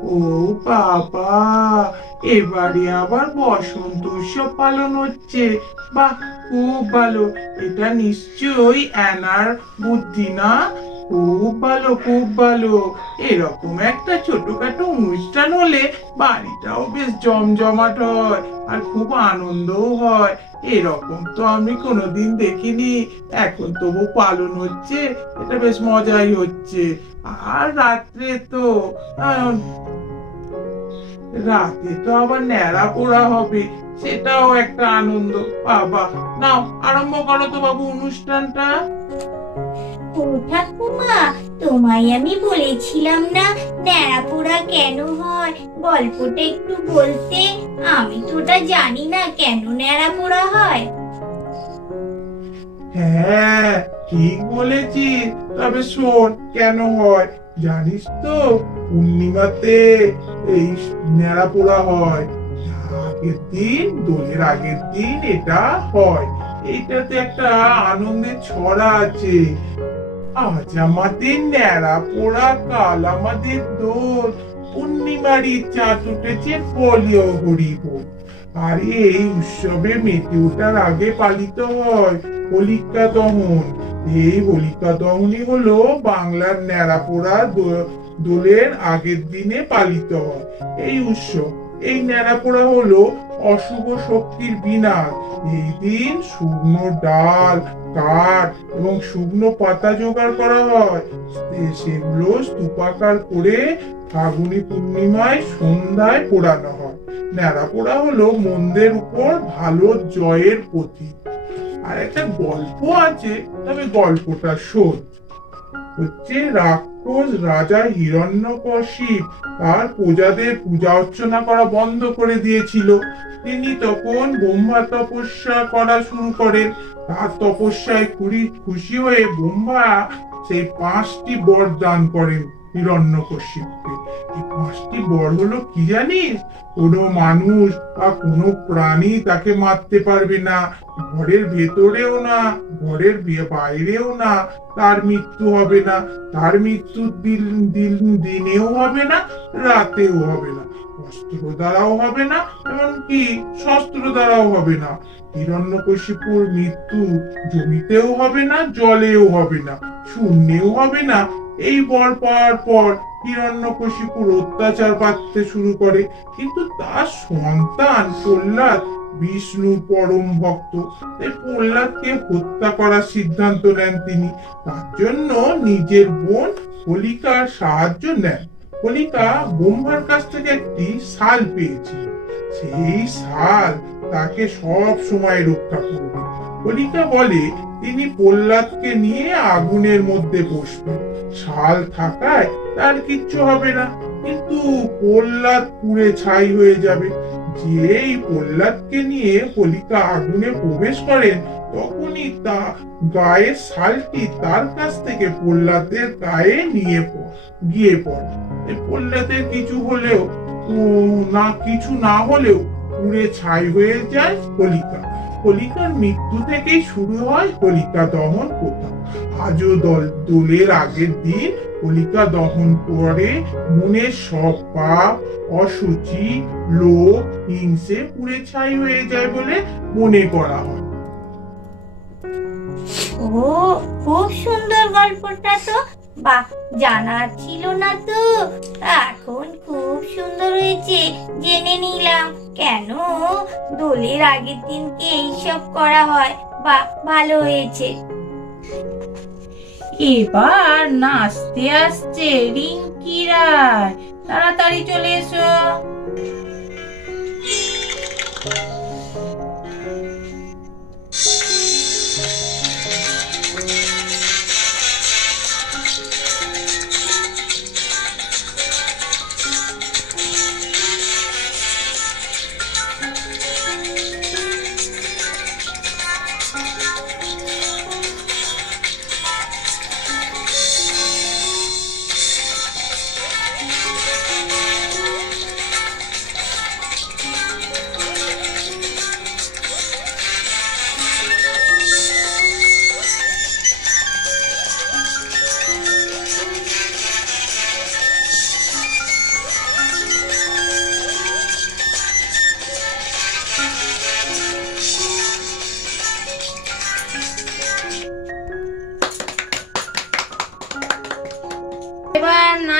ও বাবা, এবারে আবার বসন্ত উৎসব পালন হচ্ছে। বাহ, খুব ভালো। এটা নিশ্চয়ই অ্যানার বুদ্ধি না? খুব ভালো খুব এরকম একটা ছোটখাটো অনুষ্ঠান হলে বাড়িটাও বেশ জমজমাট হয় আর খুব আনন্দও হয়। এরকম তো আমি কোনোদিন দেখিনি। এখন তবু পালন হচ্ছে, এটা বেশ মজাই হচ্ছে। আর রাত্রে তো রাতে তো আবার ন্যাড়া পোড়া হবে, সেটাও একটা আনন্দ। বাবা, নাও, আরম্ভ করো তো বাবু অনুষ্ঠানটা। ঠাকুমা তোমায় আমি বলেছিলাম না কেন হয়? গল্পটা একটু বলতে, আমি তো ওটা জানি না কেন হয়। হ্যাঁ ঠিক তবে শোন কেন হয়? জানিস তো, পূর্ণিমাতে এই ন্যাড়া পোড়া হয়। আগের দিন, দোলের আগের দিন এটা হয়। এইটাতে একটা আনন্দের ছড়া আছে। আজ আমাদের ন্যাড়া পোড়া কাল আমাদের পূর্ণিমারই চাঁদ উঠেছে বলিও হরিব আর এই উৎসবে মেতে ওঠার আগে পালিত হয় হোলিকা দহন এই হোলিকা দহনই হলো বাংলার দোলের আগের দিনে পালিত হয়। এই উৎসব, এই ন্যাড়াপোড়া হলো অশুভ শক্তির বিনাশ এই দিন শুকনো ডাল, কাঠ এবং শুকনো পাতা জোগাড় করা হয়। সেগুলো স্তূপাকার করে ফাগুনি পূর্ণিমায় সন্ধ্যায় পোড়ানো হয়। ন্যাড়া পোড়া হলো মন্দের উপর ভালো জয়ের প্রতীক। আর একটা গল্প আছে, তবে গল্পটা শোন। হচ্ছে রাক্ষস রাজা হিরণ্যকশিপ তার প্রজাদের পূজা অর্চনা করা বন্ধ করে দিয়েছিল। তিনি তখন ব্রহ্মা তপস্যা করা শুরু করেন। তার তপস্যায় খুশি হয়ে ব্রহ্মা সেই পাঁচটি বর দান করেন। হিরণ্যকশিপকে এই পাঁচটি বর হলো কি জানিস? কোনো মানুষ বা কোনো প্রাণী তাকে মারতে পারবে না। ঘরের ভেতরেও না, ঘরের বাইরেও না। তার মৃত্যু হবে না। তার মৃত্যু দিন দিন, দিনেও হবে না, রাতেও হবে না। অস্ত্র দ্বারাও হবে না, এমনকি শস্ত্র দ্বারাও হবে না। হিরণ্যকশিপুর মৃত্যু জমিতেও হবে না, জলেও হবে না, শূন্যেও হবে না এই বর পাওয়ার পর হিরণ্যকশিপুর অত্যাচার পাততে শুরু করে। কিন্তু তার সন্তান প্রহ্লাদ বিষ্ণুর পরম ভক্ত প্রহ্লাদকে হত্যা করার সিদ্ধান্ত নেন তিনি। তার জন্য নিজের বোন হোলিকার সাহায্য নেন। হোলিকা ব্রহ্মার কাছ থেকে একটি শাল পেয়েছিল। সেই শাল তাকে সব সময় রক্ষা করবে। হোলিকা বলে তিনি প্রহ্লাদকে নিয়ে আগুনের মধ্যে বসবেন। শাল থাকায় তার কিচ্ছু হবে না, কিন্তু প্রহ্লাদ পুড়ে ছাই হয়ে যাবে। যেই প্রহ্লাদকে নিয়ে হোলিকা আগুনে প্রবেশ করেন, তখনই তা গায়ের শালটি তার কাছ থেকে প্রহ্লাদের গায়ে নিয়ে গিয়ে পড়ে। প্রহ্লাদের কিছু হলেও না, কিছু না হলেও পুড়ে ছাই হয়ে যায় হোলিকা হোলিকার মৃত্যু থেকেই শুরু হয় হোলিকা দহন প্রথা। আজও দল দোলের আগের দিন হোলিকা দহন করে মনের সব পাপ, অসুচি, লোভ, হিংসে পুড়ে ছাই হয়ে যায় বলে মনে করা হয়। ও, খুব সুন্দর গল্পটা তো। বাহ জানা ছিল না তো। এখন খুব সুন্দর হয়েছে, জেনে নিলাম। কেন? দোলের আগের দিনকে এইসব করা হয়। বা, ভালো হয়েছে। এবার নাচতে আসছে রিঙ্কি রায়। তাড়াতাড়ি চলে এসো।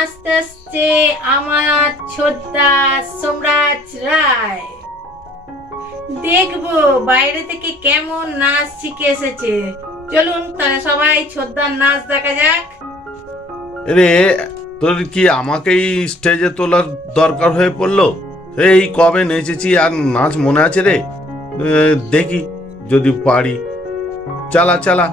আসছে আমার রায়। বাইরে থেকে কেমন নাচ শিখে এসেছে। চলুন তাহলে সবাই নাচ দেখা যাক। রে তোর কি আমাকেই স্টেজে তোলার দরকার হয়ে পড়ল? এই কবে নেচেছি আর নাচ মনে আছে রে? দেখি, যদি পারি। চালা চালা।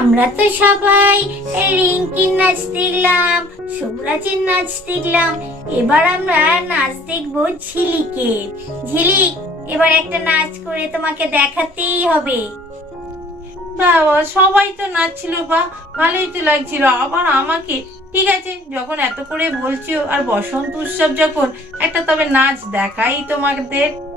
আমরা তো সবাই রিঙ্কির নাচ দেখলাম, শুভরাজের নাচ দেখলাম। এবার আমরা নাচ দেখব ঝিলিকে। ঝিলিক এবার একটা নাচ করে তোমাকে দেখাতেই হবে। বাবা, সবাই তো নাচছিল বা, ভালোই তো লাগছিল। আবার আমাকে, ঠিক আছে, যখন এত করে বলছো আর বসন্ত উৎসব যখন, একটা তবে নাচ দেখাই তোমাদের।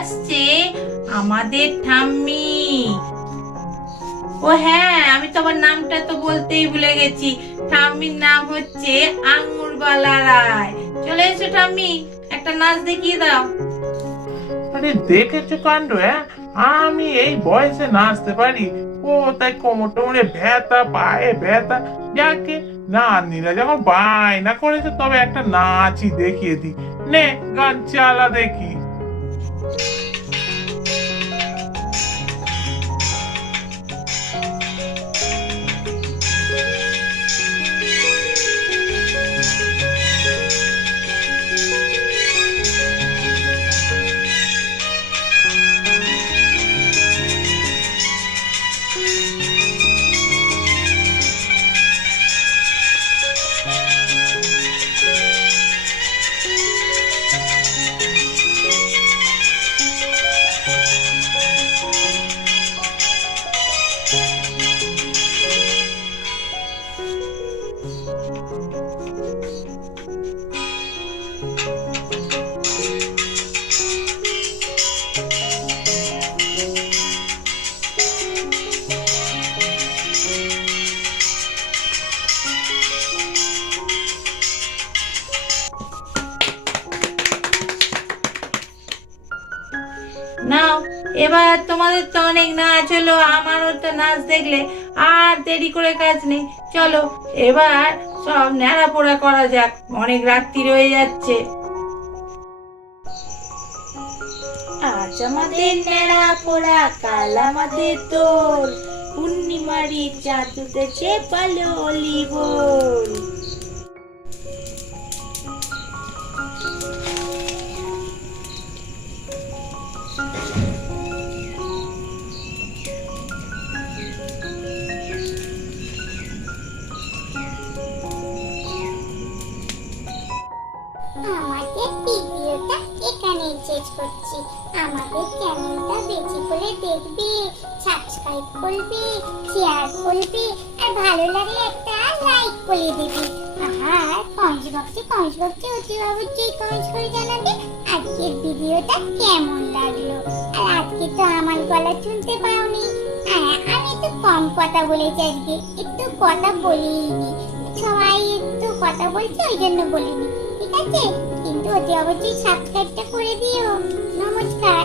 আসছে। আমাদের ঠাম্মি। ও হ্যাঁ আমি তো আমার নামটা তো বলতেই ভুলে গেছি। ঠাম্মির নাম হচ্ছে আঙ্গুরবালা রায়। চলে এসো ঠাম্মি, একটা নাচ দেখিয়ে দাও। আরে দেখেছ কাণ্ড হ্যাঁ? আমি এই বয়সে নাচতে পারি। ও তাই কোমর টোমরে ব্যথা, পায়ে ব্যথা। যাকে নাতনিরা যখন বায়না করেছে, তবে একটা নাচই দেখিয়ে দি নে, গান চালা দেখি। নাও এবার তোমাদের তো অনেক নাচ হলো, আমারও তো নাচ দেখলে আর দেরি করে কাজ নেই। চলো, এবার সব ন্যাড়া পোড়া করা যাক, অনেক রাত্রি রয়ে যাচ্ছে। আজ আমাদের ন্যাড়া পোড়া, কাল আমাদের তোর পূর্ণিমারি চাঁদ উঠেছে পালো অলিবল দেখবে সাবস্ক্রাইব করবে শেয়ার করবে, আর ভালো লাগলে একটা লাইক করে দিবি। আর কমেন্ট বক্সে কমেন্ট বক্সে অতি অবশ্যই কমেন্ট করে জানাবে আজকের ভিডিওটা কেমন লাগল। আর আজকে তো আমার গলা শুনতে পাওনি। আমি তো কম কথা বলেছি আজকে একটু কথা বলিনি। সবাই একটু কথা বলছে, ওই জন্য বলিনি। ঠিক আছে? কিন্তু অতি অবশ্যই সাবস্ক্রাইবটা করে দিও। নমস্কার।